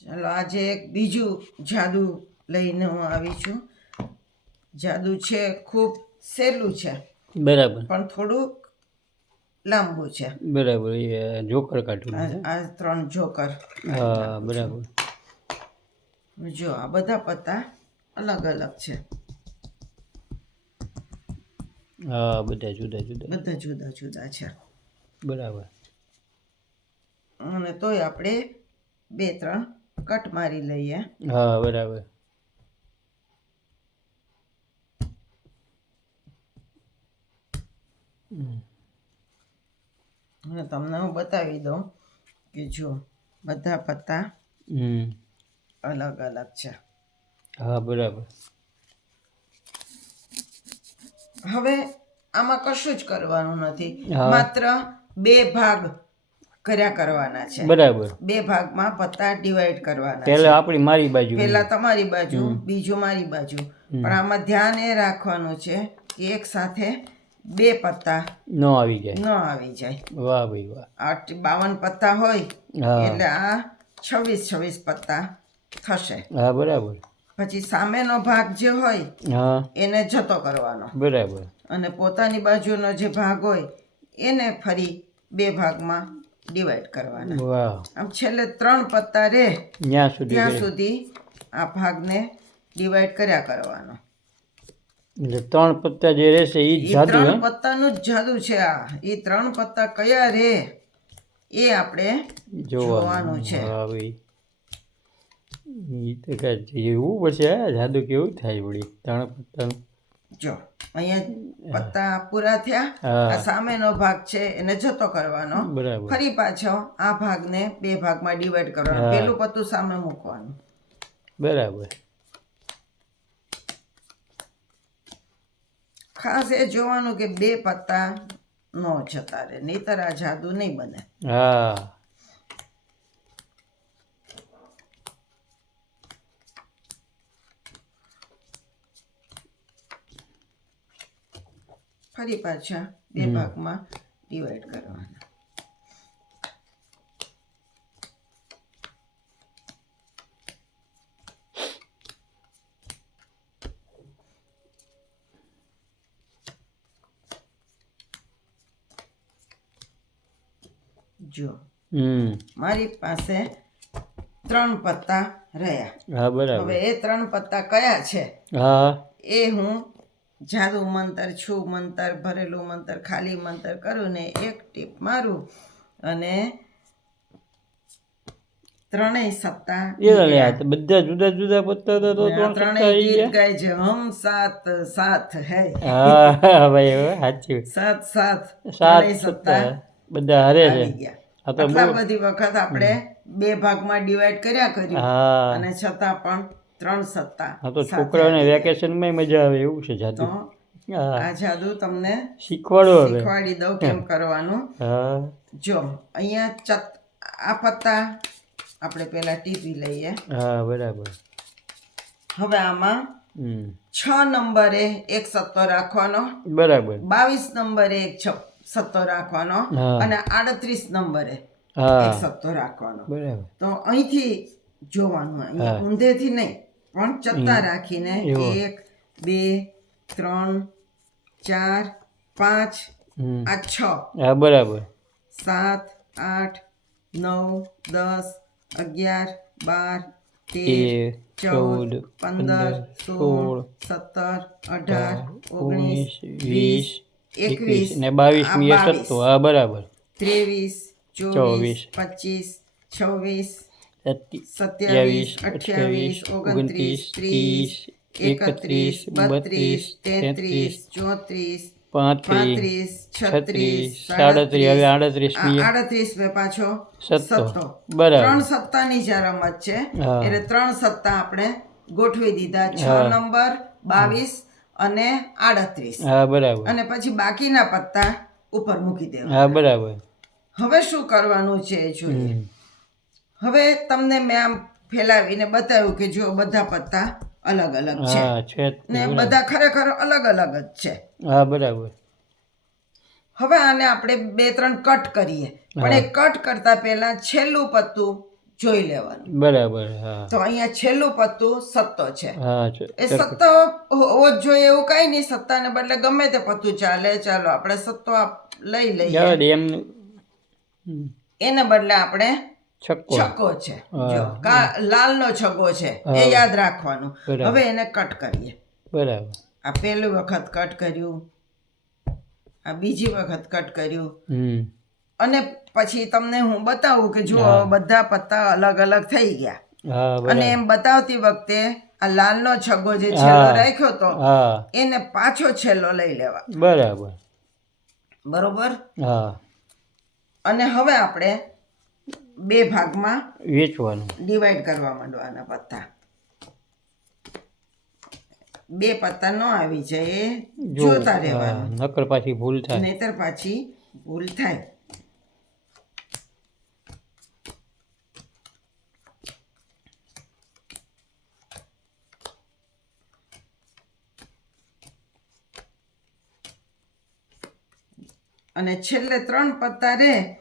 ચાલો આજે એક બીજું જાદુ લઈને હું આવી છું. જાદુ છે ખૂબ સહેલું છે બરાબર. પણ થોડુંક લાંબુ છે. બરાબર એ જોકર કાઢવું આ આ ત્રણ જોકર હા બરાબર. જો આ બધા પત્તા અલગ અલગ છે. હા બધા જુદા જુદા. બધા જુદા જુદા છે. બરાબર. અને તોય આપણે બે ત્રણ કટ મારી લઈએ. હા બરાબર. અને તમને હું બતાવી દઉં કે જો બધા પત્તા હમ. અલગ અલગ છે. હા બરાબર. હવે આમાં કશું જ કરવાનું નથી. માત્ર બે ભાગ કર્યા કરવાના છે. બરાબર. બે ભાગમાં પત્તા ડિવાઈડ કરવાના પહેલા પેલા આપણી મારી બાજુ. પહેલા તમારી બાજુ બીજું મારી બાજુ. પણ આમાં ધ્યાન એ રાખવાનું છે કે એક સાથે બે પત્તા ન આવી જાય. ન આવી જાય. વાહ ભાઈ વાહ. આ બાવન પત્તા હોય એટલે આ છવ્વીસ છવ્વીસ પત્તા થશે. હા બરાબર. પછી સામેનો ભાગ જે હોય એને જતો કરવાનો. બરાબર. અને પોતાની બાજુનો જે ભાગ હોય એને ફરી બે ભાગમાં ડિવાઈડ કરવાના. આમ છેલ્લે ત્રણ પત્તા રહે ત્યાં સુધી ત્યાં સુધી આ ભાગને ડિવાઈડ કર્યા કરવાનો. એટલે ત્રણ પત્તા જે રહેશે એ જાદુ ત્રણ પત્તાનું જ જાદુ છે આ. એ ત્રણ પત્તા કયા રે? એ આપણે જોવાનું. છે. એ તો કાંઈ એવું પડશે જાદુ કેવું થાય વળી? ત્રણ પત્તાનું. જો અહીંયા પત્તા પૂરા થયા. આ સામેનો ભાગ છે એને જતો કરવાનો. ફરી પાછો આ ભાગને બે ભાગમાં ડિવાઈડ કરવાનો. પેલું પત્તું સામે મૂકવાનું. બરાબર. ખાસ એ જોવાનું કે બે પત્તા નો જતા રહે નહીતર આ જાદુ નહીં બને. હા. ફરી પાછા બે ભાગમાં ડિવાઈડ કરવાના. જો હમ. મારી પાસે ત્રણ પત્તા રહ્યા. હા બરાબર. હવે એ ત્રણ પત્તા કયા છે? હા. એ હું જાદુ મંતર છું મંતર ભરેલું મંતર ખાલી મંતર કરું ને એક ટીપ મારું અને ત્રણેય બધા જુદા જુદા પત્તા હતા તો ત્રણેય ગીત ગાય. છે. હમ સાત સાત હે. હા ભાઈ હવે સાત સાત સાત સત્તા બધા હારે છે. આટલા બધી વખત આપણે બે ભાગમાં ડિવાઈડ કર્યા કર્યું. અને છતાં પણ ત્રણ સત્તા હા તો છોકરાઓને વેકેશનમાં મજા આવે એવું છે જાદુ આ જાદુ તમને શીખવાડો હવે. શીખવાડી દઉં કેમ કરવાનું. હા. જો અહીંયા ચત આ પત્તા આપણે પહેલા ટીપી લઈએ. હા બરાબર. હવે આમાં છ નંબરે એક સત્તો રાખવાનો. બરાબર. બાવીસ નંબરે એક છ- સત્તો રાખવાનો. અને આડત્રીસ નંબરે એક સત્તો રાખવાનો. બરાબર. તો અહીંથી જોવાનું. ઊંધેથી નહીં. પણ ચત્તા રાખીને. એક બે ત્રણ ચાર પાંચ આ છ હા બરાબર સાત આઠ નવ દસ અગિયાર બાર તેર ચૌદ પંદર સોળ સત્તર અઢાર ઓગણીસ વીસ એકવીસ ને બાવીસમી બાવીસ. હા બરાબર ત્રેવીસ ચોવીસ. પચીસ છવ્વીસ સત્યાવીસ અઠ્યાવીસ ઓગણત્રીસ ત્રીસ એકત્રીસ બત્રીસ તેત્રીસ ચોત્રીસ પાંત્રીસ છત્રીસ સાડત્રીસ હવે આડત્રીસ આડત્રીસ મે પાછો સત્તો બરાબર. ત્રણ સત્તાની જે રમત છે એટલે ત્રણ સત્તા આપણે ગોઠવી દીધા. છ નંબર બાવીસ અને આડત્રીસ. હા બરાબર. અને પછી બાકીના પત્તા ઉપર મૂકી દેવા હા બરાબર. હવે શું કરવાનું છે જોઈએ. હવે તમને મેં આમ ફેલાવીને બતાવ્યું કે જો બધા પત્તા અલગ અલગ છે. ને બધા ખરેખર અલગ અલગ જ છે. હા બરાબર. હવે આને આપણે બે ત્રણ કટ કરીએ. પણ એ કટ કરતા પહેલા છેલ્લું પત્તું જોઈ લેવાનું. બરાબર તો અહીંયા છેલ્લું પત્તું સત્તો છે. એ સત્તો હોવો જ જોઈએ એવું કઈ નહીં સત્તાને બદલે ગમે તે પત્તું ચાલે ચાલો આપણે સત્તો લઈ લઈએ. એને બદલે આપણે છક્કો. છક્કો છે. જો લાલનો છગ્ગો છે. એ યાદ રાખવાનું. હવે એને કટ કરીએ. બરાબર. આ પહેલી વખત કટ કર્યું. આ બીજી વખત કટ કર્યું. અને પછી તમને હું બતાવું કે જો બધા પત્તા અલગ અલગ થઈ ગયા. અને એમ બતાવતી વખતે આ લાલનો છગ્ગો જે છેલ્લો રાખ્યો તો એને પાછો છેલ્લો લઈ લેવા. બરાબર. બરોબર? હા. અને હવે આપણે બે ભાગમાં વેચવાનું. ડિવાઈડ કરવા માંડવાના પત્તા. બે પત્તા ન આવી જાય જોતા રહેવાનું. નકર પાછી ભૂલ થાય. નહીતર પાછી ભૂલ થાય. અને છેલ્લે ત્રણ પત્તા રે.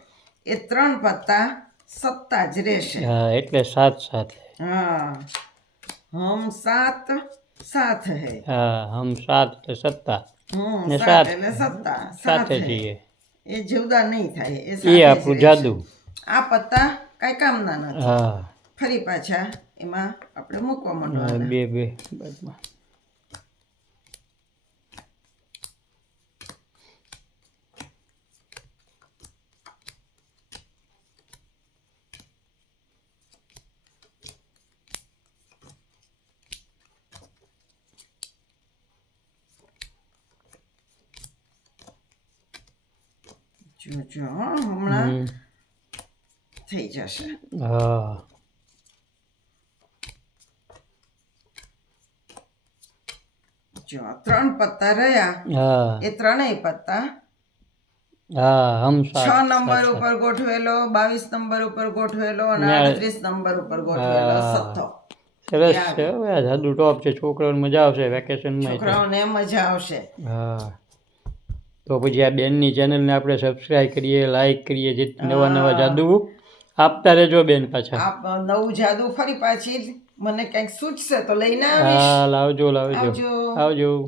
એ ત્રણ પત્તા સત્તા જ રહેશે. એટલે સાથ સાથ હમ સાત સાથ હે. હમ સાત એટલે સત્તા. ને સાત એટલે સત્તા. સાથે જઈએ એ જીવદા નહીં થાય એ એ આપણું જાદુ. આ પત્તા કઈ કામના નથી. હા. ફરી પાછા એમાં આપણે મૂકવા માંડવાના. બે બે બાદમાં જો જો હમણાં થઈ જશે હા જો ત્રણ પત્તા રહ્યા એ ત્રણેય પત્તા છ નંબર ઉપર ગોઠવેલો બાવીસ નંબર ઉપર ગોઠવેલો અને આડત્રીસ નંબર ઉપર ગોઠવેલો સત્તો સરસ છે જાદુ ટોપ છે છોકરાઓને મજા આવશે વેકેશનમાં છોકરાઓને મજા આવશે હા તો પછી આ બેનની ચેનલને આપણે સબસ્ક્રાઈબ કરીએ લાઈક કરીએ જે નવા નવા જાદુ આપતા રહેજો બેન પાછા. નવું જાદુ ફરી પાછી મને કંઈક સૂચશે તો લઈને આવીશ. હા લાવજો લાવજો. આવજો.